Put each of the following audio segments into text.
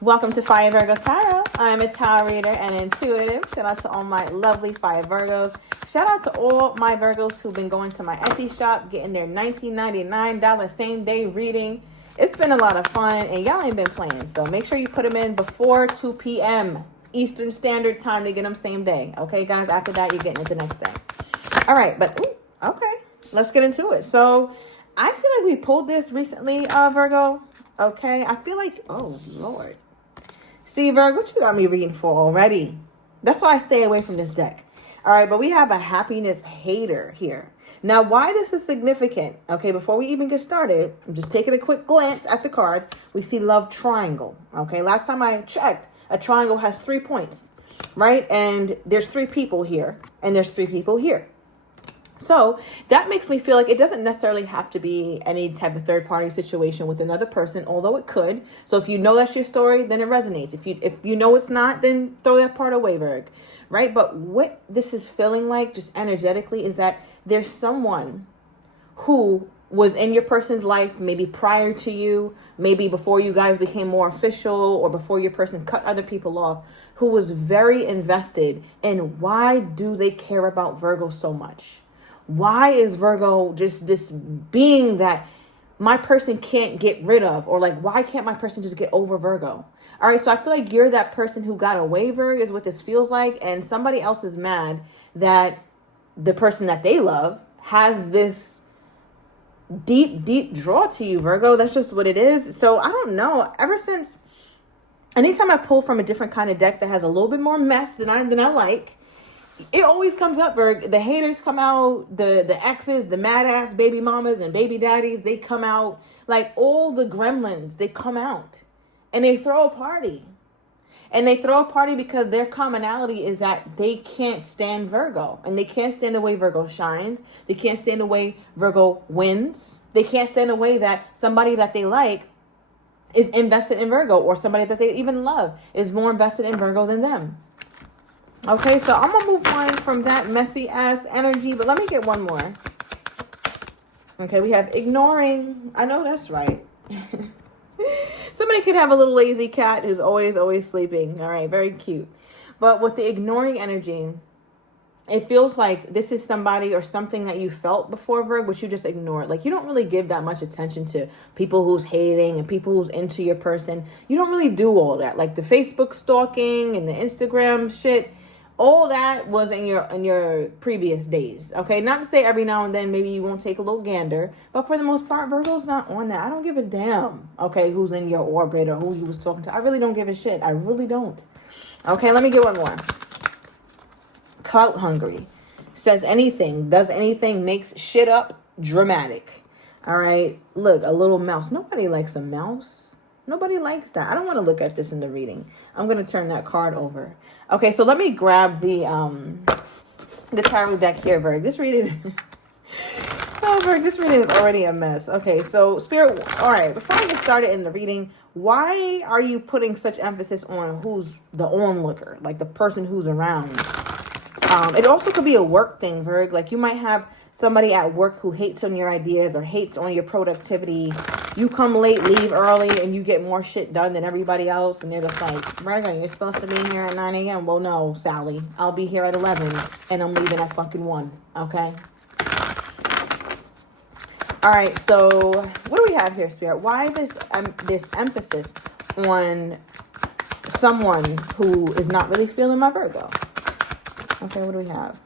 Welcome to Fire Virgo Tarot. I'm a tarot reader and intuitive. Shout out to all my lovely Fire Virgos. Shout out to all my Virgos who've been going to my Etsy shop, getting their $19.99 same day reading. It's been a lot of fun and y'all ain't been playing. So make sure you put them in before 2 p.m. Eastern Standard Time to get them same day. Okay, guys? After that, you're getting it the next day. All right, but okay. Let's get into it. So I feel like we pulled this recently, Virgo. Okay, I feel like, oh, Lord. See, Virg, what you got me reading for already? That's why I stay away from this deck. All right, but we have a happiness hater here. Now, why this is significant, okay, before we even get started, I'm just taking a quick glance at the cards. We see love triangle, okay? Last time I checked, a triangle has 3 points, right? And there's 3 people here, and there's 3 people here. So that makes me feel like it doesn't necessarily have to be any type of third-party situation with another person, although it could. So if you know that's your story, then it resonates. If you know it's not, then throw that part away, Virg, right? But what this is feeling like just energetically is that there's someone who was in your person's life maybe prior to you, maybe before you guys became more official or before your person cut other people off, who was very invested in why do they care about Virgo so much? Why is Virgo just this being that my person can't get rid of? Or like, why can't my person just get over Virgo? All right, so I feel like you're that person who got a waiver is what this feels like. And somebody else is mad that the person that they love has this deep, deep draw to you, Virgo. That's just what it is. So I don't know. Ever since, anytime I pull from a different kind of deck that has a little bit more mess than I like, it always comes up, Virg. The haters come out, the exes, the mad ass baby mamas and baby daddies, they come out. Like all the gremlins, they come out and they throw a party. And they throw a party because their commonality is that they can't stand Virgo. And they can't stand the way Virgo shines. They can't stand the way Virgo wins. They can't stand the way that somebody that they like is invested in Virgo, or somebody that they even love is more invested in Virgo than them. Okay, so I'm going to move on from that messy ass energy, but let me get one more. Okay, we have ignoring. I know that's right. Somebody could have a little lazy cat who's always sleeping. All right, very cute. But with the ignoring energy, it feels like this is somebody or something that you felt before, Virg, but you just ignored. Like you don't really give that much attention to people who's hating and people who's into your person. You don't really do all that. Like the Facebook stalking and the Instagram shit. All that was in your previous days, okay? Not to say every now and then maybe you won't take a little gander, but for the most part, Virgo's not on that. I don't give a damn, okay, who's in your orbit or who you was talking to. I really don't give a shit. I really don't. Okay, let me get one more. Clout hungry. Says anything, does anything, makes shit up dramatic. All right, look, a little mouse. Nobody likes a mouse. Nobody likes that. I don't want to look at this in the reading. I'm going to turn that card over. Okay, so let me grab the tarot deck here, Virg. This reading, oh, Virg, this reading is already a mess. Okay, so Spirit, all right, before I get started in the reading, why are you putting such emphasis on who's the onlooker, like the person who's around? It also could be a work thing, Virg. Like you might have somebody at work who hates on your ideas or hates on your productivity. You come late, leave early, and you get more shit done than everybody else. And they're just like, Virgo, you're supposed to be here at 9 a.m. Well, no, Sally. I'll be here at 11, and I'm leaving at fucking 1, okay? All right, so what do we have here, Spirit? Why this emphasis on someone who is not really feeling my Virgo? Okay, what do we have?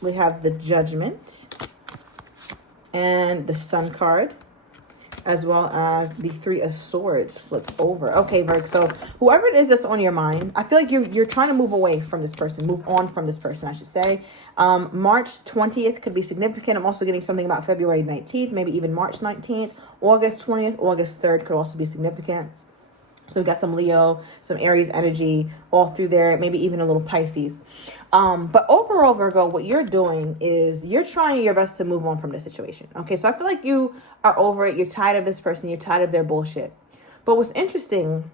We have the Judgment and the Sun card, as well as the 3 of Swords flipped over. Okay, Virg, so whoever it is that's on your mind, I feel like you're trying to move away from this person, move on from this person, I should say. March 20th could be significant. I'm also getting something about February 19th, maybe even March 19th. August 20th, August 3rd could also be significant. So we got some Leo, some Aries energy all through there, maybe even a little Pisces. But overall, Virgo, what you're doing is you're trying your best to move on from this situation. Okay, so I feel like you are over it. You're tired of this person. You're tired of their bullshit. But what's interesting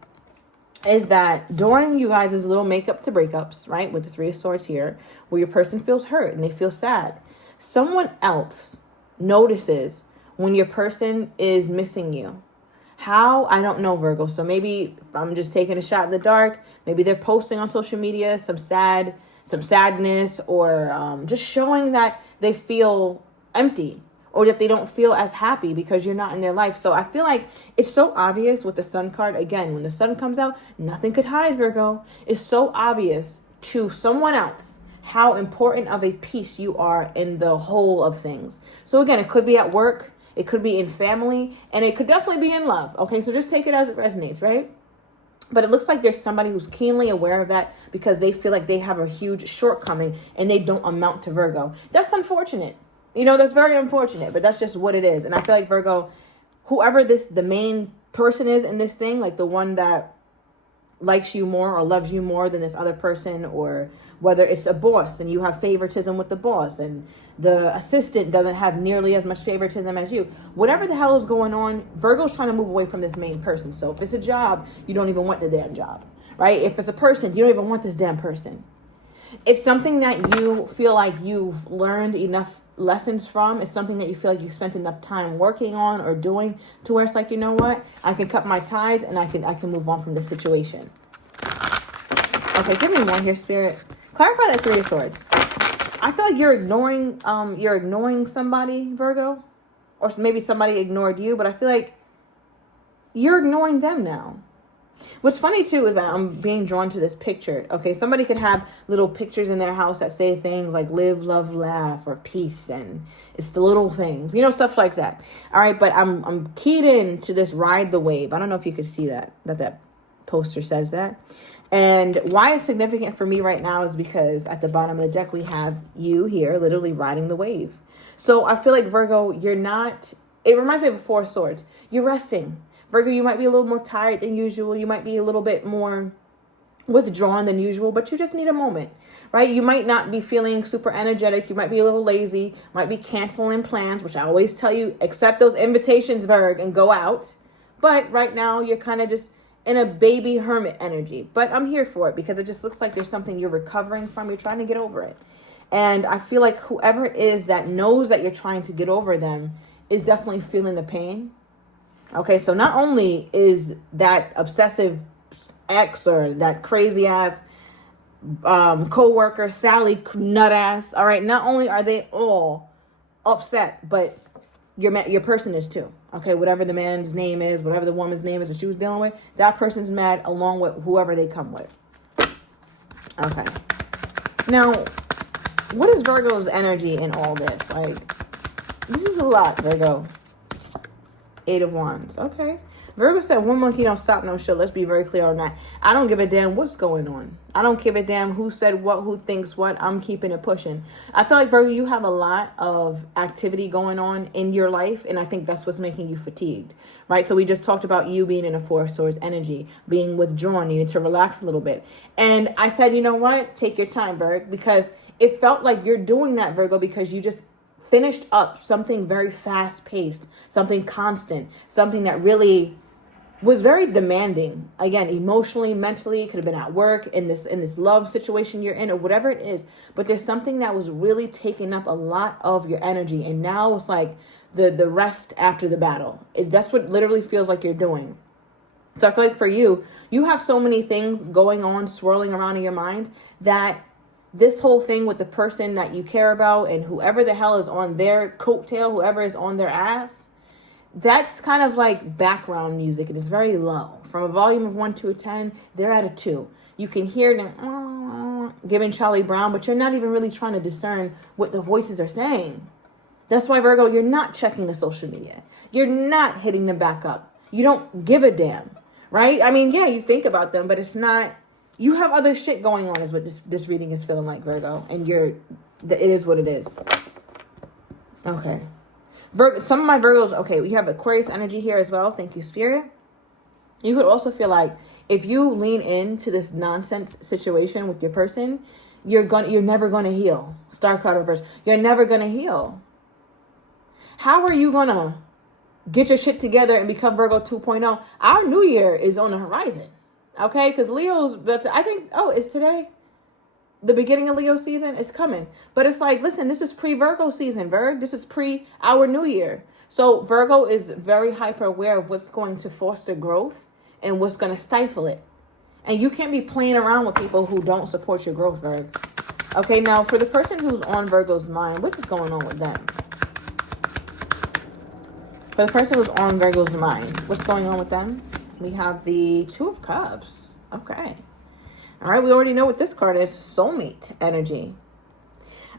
is that during you guys' little makeup to breakups, right, with the 3 of Swords here, where your person feels hurt and they feel sad, someone else notices when your person is missing you. How? I don't know, Virgo. So maybe I'm just taking a shot in the dark. Maybe they're posting on social media some sadness, or just showing that they feel empty, or that they don't feel as happy because you're not in their life. So I feel like it's so obvious with the Sun card. Again, when the Sun comes out, nothing could hide, Virgo. It's so obvious to someone else how important of a piece you are in the whole of things. So again, it could be at work, it could be in family, and it could definitely be in love. Okay, so just take it as it resonates, right? But it looks like there's somebody who's keenly aware of that because they feel like they have a huge shortcoming and they don't amount to Virgo. That's unfortunate. That's very unfortunate, but that's just what it is. And I feel like Virgo, whoever the main person is in this thing, like the one that likes you more or loves you more than this other person, or whether it's a boss and you have favoritism with the boss and the assistant doesn't have nearly as much favoritism as you, whatever the hell is going on, Virgo's trying to move away from this main person. So if it's a job, you don't even want the damn job, right? If it's a person, you don't even want this damn person. It's something that you feel like you've learned enough lessons from. It's something that you feel like you spent enough time working on or doing to where it's like, you know what? I can cut my ties and I can move on from this situation. Okay, give me more here, Spirit. Clarify that Three of Swords. I feel like you're ignoring somebody, Virgo, or maybe somebody ignored you, but I feel like you're ignoring them now. What's funny too is that I'm being drawn to this picture. Okay, somebody could have little pictures in their house that say things like live, love, laugh, or peace, and it's the little things, stuff like that. All right, but I'm keyed in to this ride the wave. I don't know if you could see that poster says that. And why it's significant for me right now is because at the bottom of the deck we have you here literally riding the wave. So I feel like Virgo, it reminds me of a Four of Swords. You're resting. Virgo, you might be a little more tired than usual. You might be a little bit more withdrawn than usual, but you just need a moment, right? You might not be feeling super energetic. You might be a little lazy, might be canceling plans, which I always tell you, accept those invitations, Virg, and go out. But right now you're kind of just in a baby hermit energy. But I'm here for it because it just looks like there's something you're recovering from. You're trying to get over it. And I feel like whoever it is that knows that you're trying to get over them is definitely feeling the pain. Okay, so not only is that obsessive ex or that crazy ass co-worker, Sally nut ass, all right, not only are they all upset, but your person is too. Okay, whatever the man's name is, whatever the woman's name is that she was dealing with, that person's mad along with whoever they come with. Okay. Now, what is Virgo's energy in all this? Like, this is a lot, Virgo. Eight of Wands. Okay. Virgo said, one monkey don't stop no show. Let's be very clear on that. I don't give a damn what's going on. I don't give a damn who said what, who thinks what. I'm keeping it pushing. I feel like, Virgo, you have a lot of activity going on in your life, and I think that's what's making you fatigued, right? So we just talked about you being in a Four of Swords energy, being withdrawn, needing to relax a little bit. And I said, you know what? Take your time, Virgo, because it felt like you're doing that, Virgo, because you just finished up something very fast-paced, something constant, something that really was very demanding. Again, emotionally, mentally, it could have been at work, in this love situation you're in, or whatever it is. But there's something that was really taking up a lot of your energy. And now it's like the rest after the battle. That's what literally feels like you're doing. So I feel like for you, you have so many things going on, swirling around in your mind, that this whole thing with the person that you care about and whoever the hell is on their coattail, whoever is on their ass, that's kind of like background music. It is very low. From a volume of 1 to a 10, they're at a 2. You can hear them giving Charlie Brown, but you're not even really trying to discern what the voices are saying. That's why, Virgo, you're not checking the social media. You're not hitting them back up. You don't give a damn, right? I mean, yeah, you think about them, but it's not, you have other shit going on is what this reading is feeling like, Virgo. And it is what it is. Okay. Some of my Virgos, okay, we have Aquarius energy here as well. Thank you, Spirit. You could also feel like if you lean into this nonsense situation with your person, you're never gonna heal. Star card reverse. You're never gonna heal. How are you gonna get your shit together and become Virgo 2.0? Our new year is on the horizon. Okay, because Leo's, I think, it's today. the beginning of Leo season is coming. But it's like, listen, this is pre-Virgo season, Virg. This is pre our new year. So Virgo is very hyper aware of what's going to foster growth and what's going to stifle it. And you can't be playing around with people who don't support your growth, Virg. Okay, now for the person who's on Virgo's mind, what is going on with them? For the person who's on Virgo's mind, what's going on with them? We have the Two of Cups. Okay. All right, we already know what this card is. Soulmate energy.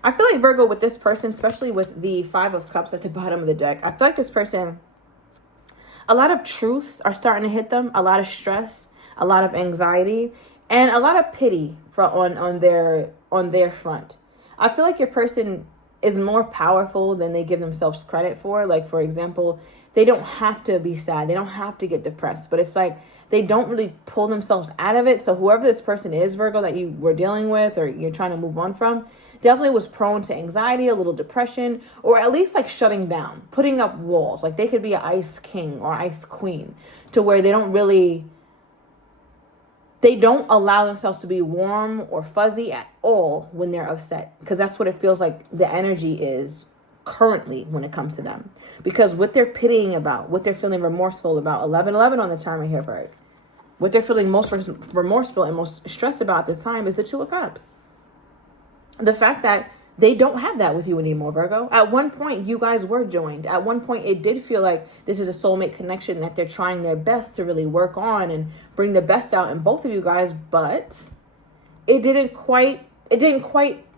I feel like Virgo with this person, especially with the Five of Cups at the bottom of the deck, I feel like this person, a lot of truths are starting to hit them. A lot of stress, a lot of anxiety, and a lot of pity on their front. I feel like your person is more powerful than they give themselves credit for. Like, for example, they don't have to be sad. They don't have to get depressed. But it's like they don't really pull themselves out of it. So whoever this person is, Virgo, that you were dealing with or you're trying to move on from, definitely was prone to anxiety, a little depression, or at least like shutting down, putting up walls. Like they could be an ice king or ice queen to where they don't allow themselves to be warm or fuzzy at all when they're upset, because that's what it feels like the energy is currently when it comes to them. Because what they're pitying about, what they're feeling remorseful about, 1111 on the timer here, right? What they're feeling most remorseful and most stressed about this time is the Two of Cups. The fact that they don't have that with you anymore, Virgo. At one point, you guys were joined. At one point, it did feel like this is a soulmate connection that they're trying their best to really work on and bring the best out in both of you guys, but it didn't quite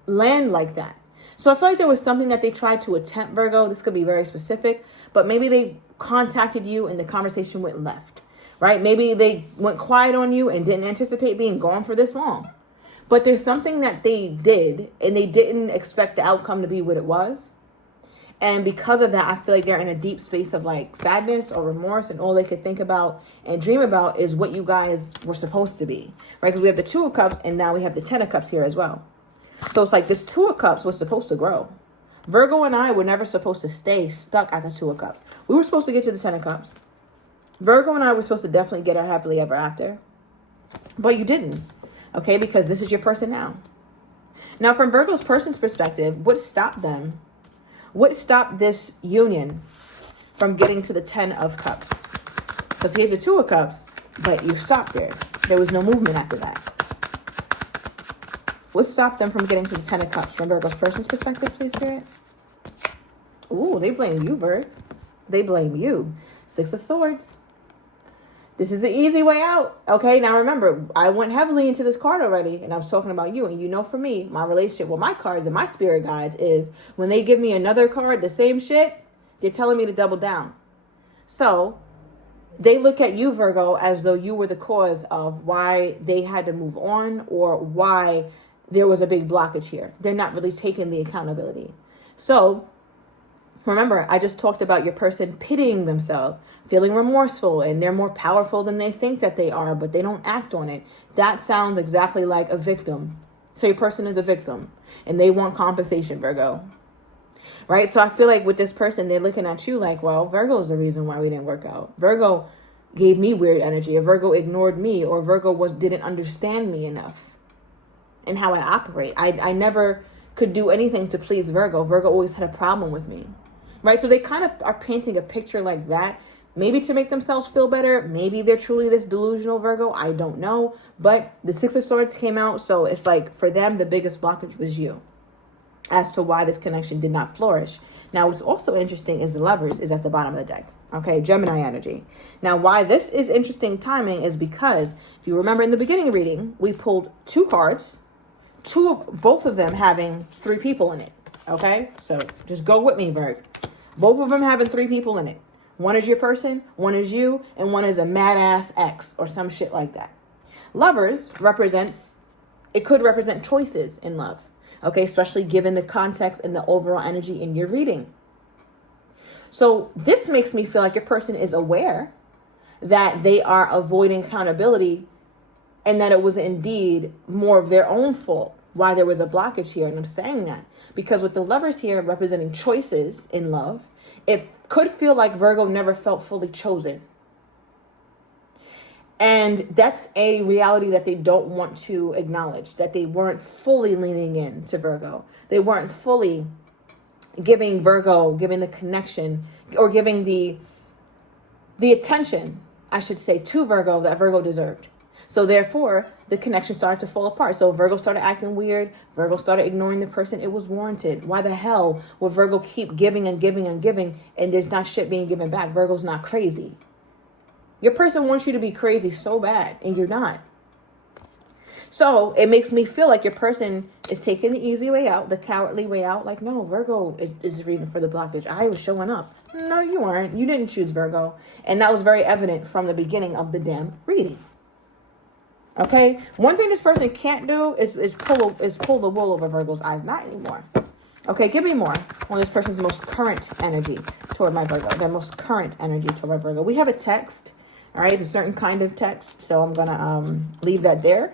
land like that. So I feel like there was something that they tried to attempt, Virgo. This could be very specific, but maybe they contacted you and the conversation went left, right? Maybe they went quiet on you and didn't anticipate being gone for this long. But there's something that they did and they didn't expect the outcome to be what it was. And because of that, I feel like they're in a deep space of like sadness or remorse, and all they could think about and dream about is what you guys were supposed to be, right? Because we have the Two of Cups and now we have the Ten of Cups here as well. So it's like this Two of Cups was supposed to grow. Virgo and I were never supposed to stay stuck at the Two of Cups. We were supposed to get to the Ten of Cups. Virgo and I were supposed to definitely get our happily ever after. But you didn't. Okay, because this is your person now. Now, from Virgo's person's perspective, what stopped them? What stopped this union from getting to the Ten of Cups? Because here's the Two of Cups, but you stopped there. There was no movement after that. What stopped them from getting to the Ten of Cups from Virgo's person's perspective, please, Spirit? Ooh, they blame you, Virg. They blame you. Six of Swords. This is the easy way out. Okay, now remember, I went heavily into this card already, and I was talking about you. And you know, for me, my relationship with my cards and my spirit guides is when they give me another card, the same shit, they're telling me to double down. So they look at you, Virgo, as though you were the cause of why they had to move on or why there was a big blockage here. They're not really taking the accountability. So remember, I just talked about your person pitying themselves, feeling remorseful, and they're more powerful than they think that they are, but they don't act on it. That sounds exactly like a victim. So your person is a victim, and they want compensation, Virgo. Right? So I feel like with this person, they're looking at you like, well, Virgo's the reason why we didn't work out. Virgo gave me weird energy, or Virgo ignored me, or Virgo didn't understand me enough and how I operate. I never could do anything to please Virgo. Virgo always had a problem with me. Right? So they kind of are painting a picture like that, maybe to make themselves feel better. Maybe they're truly this delusional Virgo. I don't know. But the Six of Swords came out. So it's like for them, the biggest blockage was you as to why this connection did not flourish. Now, what's also interesting is the Lovers is at the bottom of the deck. Okay, Gemini energy. Now, why this is interesting timing is because if you remember in the beginning reading, we pulled two cards, both of them having three people in it. Okay, so just go with me, Virg. Both of them having three people in it. One is your person, one is you, and one is a mad-ass ex or some shit like that. Lovers could represent choices in love. Okay, especially given the context and the overall energy in your reading. So this makes me feel like your person is aware that they are avoiding accountability and that it was indeed more of their own fault why there was a blockage here. And I'm saying that because with the Lovers here representing choices in love, it could feel like Virgo never felt fully chosen. And that's a reality that they don't want to acknowledge, that they weren't fully leaning in to Virgo. They weren't fully giving the connection, or giving the attention, I should say, to Virgo that Virgo deserved. So therefore, the connection started to fall apart. So Virgo started acting weird. Virgo started ignoring the person. It was warranted. Why the hell would Virgo keep giving and giving and giving, and there's not shit being given back? Virgo's not crazy. Your person wants you to be crazy so bad, and you're not. So it makes me feel like your person is taking the easy way out, the cowardly way out. Like, no, Virgo is the reason for the blockage. I was showing up. No, you weren't. You didn't choose Virgo. And that was very evident from the beginning of the damn reading. Okay? One thing this person can't do is pull the wool over Virgo's eyes. Not anymore. Okay, give me more on this person's most current energy toward my Virgo. Their most current energy toward my Virgo. We have a text. All right, it's a certain kind of text. So I'm going to leave that there.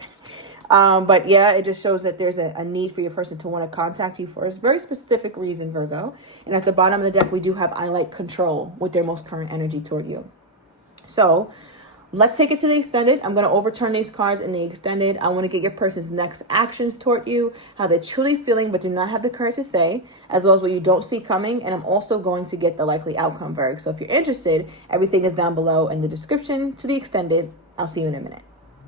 But yeah, it just shows that there's a need for your person to want to contact you for a very specific reason, Virgo. And at the bottom of the deck, we do have I like control with their most current energy toward you. So let's take it to the extended. I'm going to overturn these cards in the extended. I want to get your person's next actions toward you, how they're truly feeling but do not have the courage to say, as well as what you don't see coming. And I'm also going to get the likely outcome, Virgo. So if you're interested, everything is down below in the description to the extended. I'll see you in a minute.